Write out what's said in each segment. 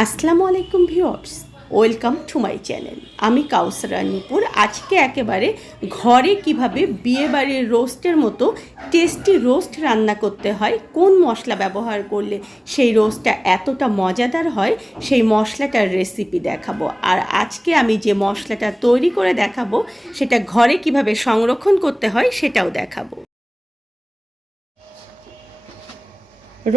আসসালামু আলাইকুম viewers, welcome to my channel. আমি কাউসারা নূপুর। আজকে একেবারে ঘরে কিভাবে বিয়েবাড়ির রোস্টের মতো টেস্টি রোস্ট রান্না করতে হয়, কোন মশলা ব্যবহার করলে সেই রোস্টটা এতটা মজাদার হয়, সেই মশলাটার রেসিপি দেখাবো। আর আজকে আমি যে মশলাটা তৈরি করে দেখাবো সেটা ঘরে কিভাবে সংরক্ষণ করতে হয় সেটাও দেখাবো।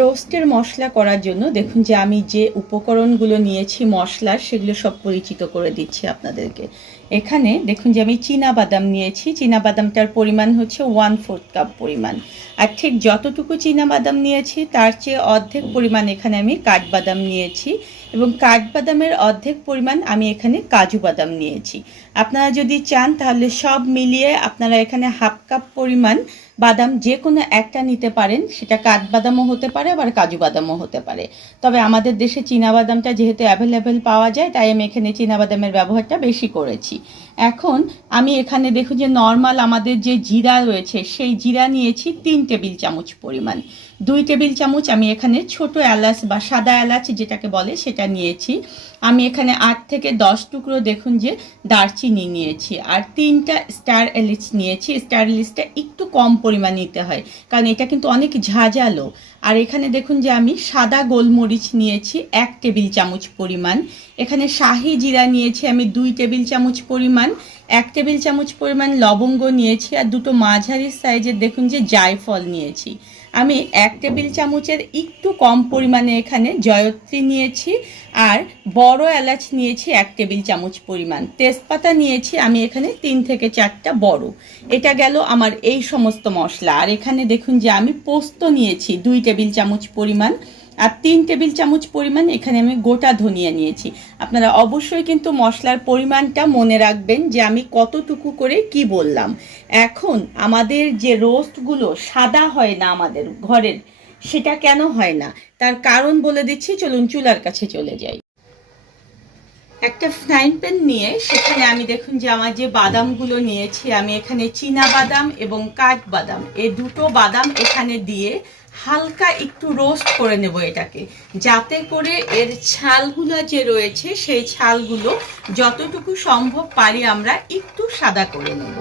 রোস্টের মশলা করার জন্য দেখুন যে আমি যে উপকরণগুলো নিয়েছি মশলার, সেগুলো সব পরিচিত করে দিচ্ছি আপনাদেরকে। এখানে দেখুন যে আমি চীনাবাদাম নিয়েছি। চীনাবাদামটার পরিমাণ হচ্ছে 1/4 কাপ পরিমাণ। আর ঠিক যতটুকু চীনাবাদাম নিয়েছি তার চেয়ে অর্ধেক পরিমাণ এখানে আমি কাঠবাদাম নিয়েছি, এবং কাঠবাদামের অর্ধেক পরিমাণ আমি এখানে কাজু বাদাম নিয়েছি। আপনারা যদি চান তাহলে সব মিলিয়ে আপনারা এখানে 1/2 কাপ পরিমাণ বাদাম যে কোনো একটা নিতে পারেন, সেটা কাঠবাদামও হতে পারে আবার কাজু বাদামও হতে পারে। তবে আমাদের দেশে চীনাবাদামটা যেহেতু অ্যাভেলেবেল পাওয়া যায়, তাই আমি এখানে চীনাবাদামের ব্যবহারটা বেশি করেছি। এখন আমি এখানে দেখুন যে নর্মাল আমাদের যে জিরা রয়েছে সেই জিরা নিয়েছি 3 টেবিল চামচ পরিমাণ। 2 টেবিল চামচ আমি এখানে ছোট এলাচ বা সাদা এলাচ যেটাকে বলে সেটা নিয়েছি। আমি এখানে 8 থেকে 10 টুকরো দেখুন যে দারচিনি নিয়েছি, আর 3টা স্টার এলিচ নিয়েছি। স্টার এলিচটা একটু কম পরিমাণ নিতে হয়, কারণ এটা কিন্তু অনেক ঝাঁঝালো। আর এখানে দেখুন যে আমি সাদা গোলমরিচ নিয়েছি 1 টেবিল চামচ পরিমাণ। এখানে শাহি জিরা নিয়েছি আমি 2 টেবিল চামচ পরিমাণ। 1 টেবিল চামচ পরিমাণ লবঙ্গ নিয়েছি, আর দুটো মাঝারি সাইজের দেখুন যে জায়ফল নিয়েছি। আমি 1 টেবিল চামচের একটু কম পরিমাণে এখানে জয়ত্রী নিয়েছি, আর বড় এলাচ নিয়েছি 1 টেবিল চামচ পরিমাণ। তেজপাতা নিয়েছি আমি এখানে 3 থেকে 4টা বড়। এটা গেল আমার এই সমস্ত মশলা। আর এখানে দেখুন যে আমি পোস্ত নিয়েছি 2 টেবিল চামচ পরিমাণ, আর 3 টেবিল চামচ পরিমাণ এখানে আমি গোটা ধনিয়া নিয়েছি। আপনারা অবশ্যই কিন্তু মশলার পরিমাণটা মনে রাখবেন যে আমি কতটুকু করে কি বললাম। এখন আমাদের যে রোস্টগুলো সাদা হয় না আমাদের ঘরের, সেটা কেন হয় না তার কারণ বলে দিচ্ছি, চলুন চুলার কাছে চলে যাই। একটা ফ্রাইং প্যান নিয়ে সেখানে আমি দেখুন যে আমার যে বাদামগুলো নিয়েছি, আমি এখানে চীনা বাদাম এবং কাঠবাদাম এই দুটো বাদাম এখানে দিয়ে হালকা একটু রোস্ট করে নেব এটাকে, যাতে করে এর ছালগুলো যে রয়েছে সেই ছালগুলো যতটুকু সম্ভব পারি আমরা একটু সাদা করে নেব।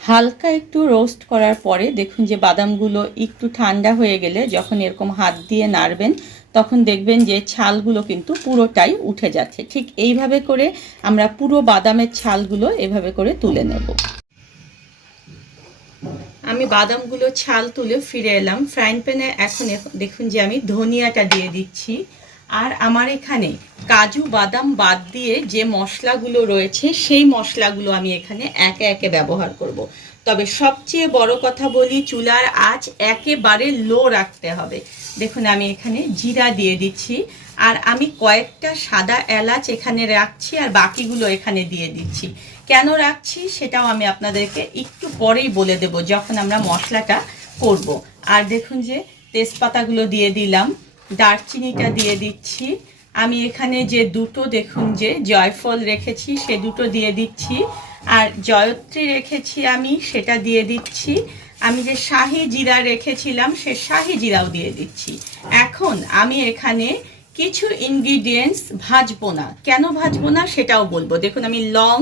হালকা একটু রোস্ট করার পরে দেখুন যে বাদামগুলো একটু ঠান্ডা হয়ে গেলে যখন এরকম হাত দিয়ে নাড়বেন, তখন দেখবেন যে ছালগুলো কিন্তু পুরোটাই উঠে যাচ্ছে। ঠিক এইভাবে করে আমরা পুরো বাদামের ছালগুলো এভাবে করে তুলে নেব। আমি বাদামগুলো ছাল তুলে ফিরে এলাম ফ্রাইং প্যানে। এখন দেখুন যে আমি ধনিয়াটা দিয়ে দিচ্ছি, আর আমার এখানে কাজু বাদাম বাদ দিয়ে যে মশলাগুলো রয়েছে সেই মশলাগুলো আমি এখানে একে একে ব্যবহার করব। তবে সবচেয়ে বড় কথা বলি, চুলার আঁচ একেবারে লো রাখতে হবে। দেখুন আমি এখানে জিরা দিয়ে দিচ্ছি, আর আমি কয়েকটা সাদা এলাচ এখানে রাখছি, আর বাকিগুলো এখানে দিয়ে দিচ্ছি। কেন রাখছি সেটাও আমি আপনাদেরকে একটু পরেই বলে দেব যখন আমরা মশলাটা করব। আর দেখুন যে তেজপাতাগুলো দিয়ে দিলাম, দারচিনিটা দিয়ে দিচ্ছি। আমি এখানে যে দুটো দেখুন যে জয়ফল রেখেছি সে দুটো দিয়ে দিচ্ছি, আর জয়ত্রী রেখেছি আমি সেটা দিয়ে দিচ্ছি। আমি যে শাহি জিরা রেখেছিলাম সে শাহি জিরাও দিয়ে দিচ্ছি। এখন আমি এখানে কিছু ইনগ্রিডিয়েন্টস ভাজবো না। কেন ভাজবো না সেটাও বলবো। দেখুন আমি লং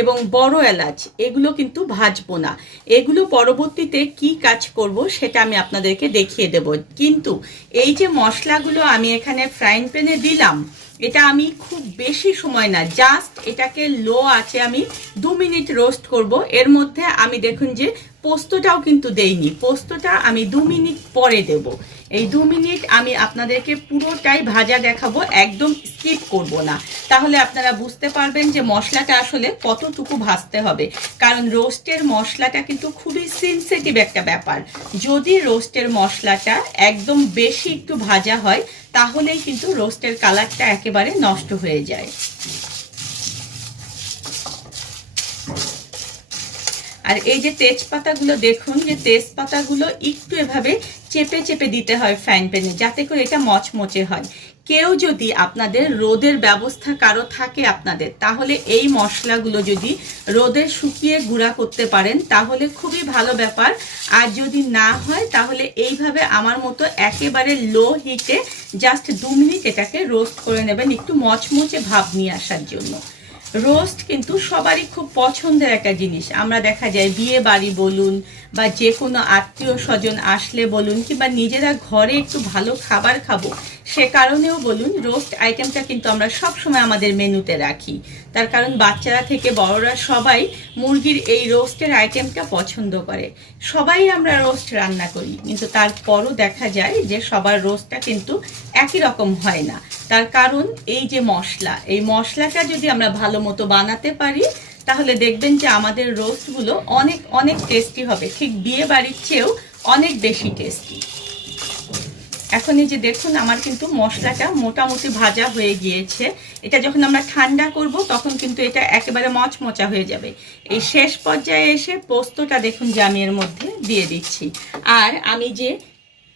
এবং বড় এলাচ এগুলো কিন্তু ভাজবো না। এগুলো পরবর্তীতে কি কাজ করব সেটা আমি আপনাদেরকে দেখিয়ে দেব। কিন্তু এই যে মশলাগুলো আমি এখানে ফ্রাইং প্যানে দিলাম, এটা আমি খুব বেশি সময় না, জাস্ট এটাকে লো আছে আমি 2 মিনিট রোস্ট করব। এর মধ্যে আমি দেখুন যে পোস্তটাও কিন্তু দেইনি, পোস্তটা আমি 2 মিনিট পরে দেব। এই 2 মিনিট আমি আপনাদেরকে পুরোটাই ভাজা দেখাবো, একদম স্কিপ করব না। তাহলে আপনারা বুঝতে পারবেন যে মশলাটা আসলে কতটুকু ভাজতে হবে, কারণ রোস্টের মশলাটা কিন্তু খুবই সেনসিটিভ একটা ব্যাপার। যদি রোস্টের মশলাটা একদম বেশি একটু ভাজা হয় তাহলেই কিন্তু রোস্টের কালারটা একেবারে নষ্ট হয়ে যায়। আর এই যে তেজপাতাগুলো দেখুন যে তেজপাতাগুলো একটু এভাবে চেপে চেপে দিতে হয় ফ্রাইং প্যানে, যাতে করে এটা মচমচে হয়। কেউ যদি আপনাদের রোদের ব্যবস্থা কারো থাকে আপনাদের, তাহলে এই মশলাগুলো যদি রোদে শুকিয়ে গুঁড়া করতে পারেন তাহলে খুবই ভালো ব্যাপার। আর যদি না হয় তাহলে এইভাবে আমার মতো একেবারে লো হিটে জাস্ট 2 মিনিট এটাকে রোস্ট করে নেবেন, একটু মচমচে ভাব নিয়ে আসার জন্য। রোস্ট কিন্তু সবারই খুব পছন্দের একটা জিনিস। আমরা দেখা যায় বিয়ে বাড়ি বলুন বা যে কোনো আত্মীয় স্বজন আসলে বলুন কিংবা নিজেরা ঘরে একটু ভালো খাবার খাবো সে কারণেও বলুন, রোস্ট আইটেমটা কিন্তু আমরা সব সময় আমাদের মেনুতে রাখি। তার কারণ বাচ্চারা থেকে বড়রা সবাই মুরগির এই রোস্টের আইটেমটা পছন্দ করে। সবাই আমরা রোস্ট রান্না করি, কিন্তু তারপরও দেখা যায় যে সবার রোস্টটা কিন্তু একই রকম হয় না। তার কারণ এই যে মশলা, এই মশলাটা যদি আমরা ভালো মতো বানাতে পারি তাহলে দেখবেন যে আমাদের রোস্টগুলো অনেক অনেক টেস্টি হবে, ঠিক বিয়ে বাড়ির চেয়েও অনেক বেশি টেস্টি। এখন এই যে দেখুন আমার কিন্তু মশলাটা মোটামুটি ভাজা হয়ে গিয়েছে। এটা যখন আমরা ঠান্ডা করব তখন কিন্তু এটা একেবারে মচমচা হয়ে যাবে। এই শেষ পর্যায়ে এসে পোস্তটা দেখুন যে আমি এর মধ্যে দিয়ে দিচ্ছি। আর আমি যে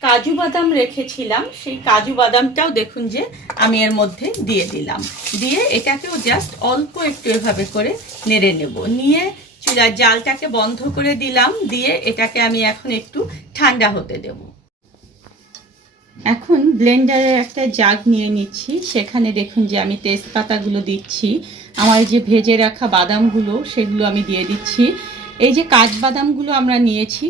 কাজু বাদাম রেখেছিলাম সেই কাজু বাদামটাও দেখুন যে আমি এর মধ্যে দিয়ে দিলাম। দিয়ে এটাকেও জাস্ট অল্প একটু এভাবে করে নেড়ে নেব। নিয়ে চুলার জালটাকে বন্ধ করে দিলাম। দিয়ে এটাকে আমি এখন একটু ঠান্ডা হতে দেব। এখন ব্লেন্ডারের একটা জাগ নিয়ে নিচ্ছি, সেখানে দেখুন যে আমি তেজপাতাগুলো দিচ্ছি। আমার যে ভেজে রাখা বাদামগুলো সেগুলো আমি দিয়ে দিচ্ছি। এই যে কাঠবাদামগুলো আমরা নিয়েছি,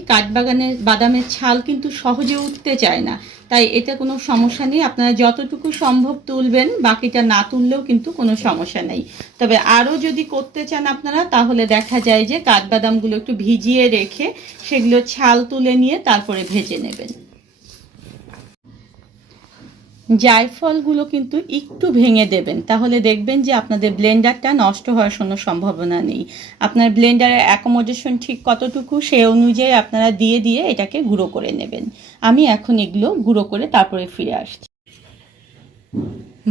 বাদামের ছাল কিন্তু সহজে উঠতে চায় না, তাই এতে কোনো সমস্যা নেই। আপনারা যতটুকু সম্ভব তুলবেন, বাকিটা না তুললেও কিন্তু কোনো সমস্যা নেই। তবে আরও যদি করতে চান আপনারা, তাহলে দেখা যায় যে কাঠবাদামগুলো একটু ভিজিয়ে রেখে সেগুলো ছাল তুলে নিয়ে তারপরে ভেজে নেবেন। জায়ফলগুলো কিন্তু একটু ভেঙে দেবেন, তাহলে দেখবেন যে আপনাদের ব্লেন্ডারটা নষ্ট হওয়ার কোনো সম্ভাবনা নেই। আপনার ব্লেন্ডারের অ্যাকোমোডেশন ঠিক কতটুকু সেই অনুযায়ী আপনারা দিয়ে দিয়ে এটাকে গুঁড়ো করে নেবেন। আমি এখন এগুলো গুঁড়ো করে তারপরে ফিরে আসছি।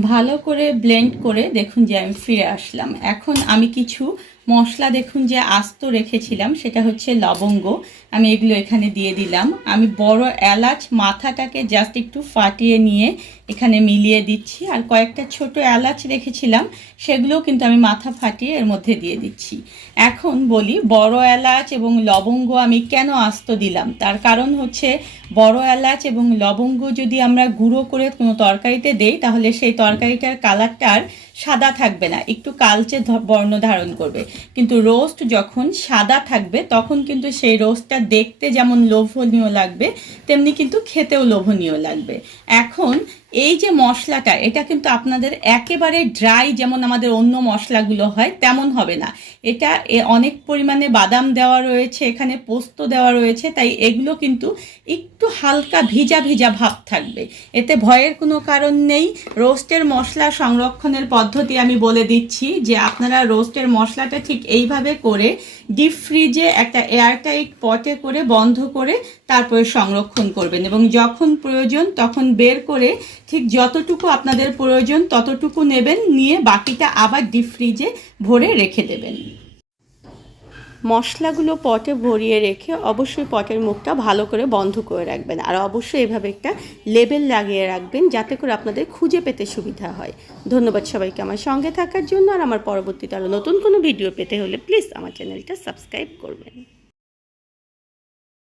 ভালো করে ব্লেন্ড করে দেখুন যে আমি ফিরে আসলাম। এখন আমি কিছু মশলা দেখুন যে আস্ত রেখেছিলাম, সেটা হচ্ছে লবঙ্গ, আমি এগুলো এখানে দিয়ে দিলাম। আমি বড় এলাচ মাথাটাকে জাস্ট একটু ফাটিয়ে নিয়ে এখানে মিলিয়ে দিচ্ছি। আর কয়েকটা ছোট এলাচ রেখেছিলাম, সেগুলোও কিন্তু আমি মাথা ফাটিয়ে এর মধ্যে দিয়ে দিচ্ছি। এখন বলি বড় এলাচ এবং লবঙ্গ আমি কেন আস্ত দিলাম। তার কারণ হচ্ছে বড় এলাচ এবং লবঙ্গ যদি আমরা গুঁড়ো করে কোনো তরকারিতে দেই তাহলে সেই তরকারিটার কালারটা আর সাদা থাকবে না, একটু কালচে বর্ণ ধারণ করবে। কিন্তু রোস্ট যখন সাদা থাকবে তখন কিন্তু সেই রোস্টটা দেখতে যেমন লোভনীয় লাগবে তেমনি কিন্তু খেতেও লোভনীয় লাগবে। এখন এই যে মশলাটা, এটা কিন্তু আপনাদের একেবারে ড্রাই যেমন আমাদের অন্য মশলাগুলো হয় তেমন হবে না। এটা অনেক পরিমাণে বাদাম দেওয়া রয়েছে, এখানে পোস্ত দেওয়া রয়েছে, তাই এগুলো কিন্তু একটু হালকা ভিজা ভিজা ভাব থাকবে। এতে ভয়ের কোনো কারণ নেই। রোস্টের মশলা সংরক্ষণের পদ্ধতি আমি বলে দিচ্ছি যে আপনারা রোস্টের মশলাটা ঠিক এইভাবে করে ডিপ ফ্রিজে একটা এয়ারটাইট পটে করে বন্ধ করে তারপরে সংরক্ষণ করবেন, এবং যখন প্রয়োজন তখন বের করে ঠিক যতটুকু আপনাদের প্রয়োজন ততটুকু নেবেন, নিয়ে বাকিটা আবার ডিপ ফ্রিজে ভরে রেখে দেবেন। মশলাগুলো পটে ভরিয়ে রেখে অবশ্যই পটের মুখটা ভালো করে বন্ধ করে রাখবেন। আর অবশ্যই এভাবে একটা লেবেল লাগিয়ে রাখবেন যাতে করে আপনাদের খুঁজে পেতে সুবিধা হয়। ধন্যবাদ সবাইকে আমার সঙ্গে থাকার জন্য। আর আমার পরবর্তীতে আরও নতুন কোনো ভিডিও পেতে হলে প্লিজ আমার চ্যানেলটা সাবস্ক্রাইব করবেন।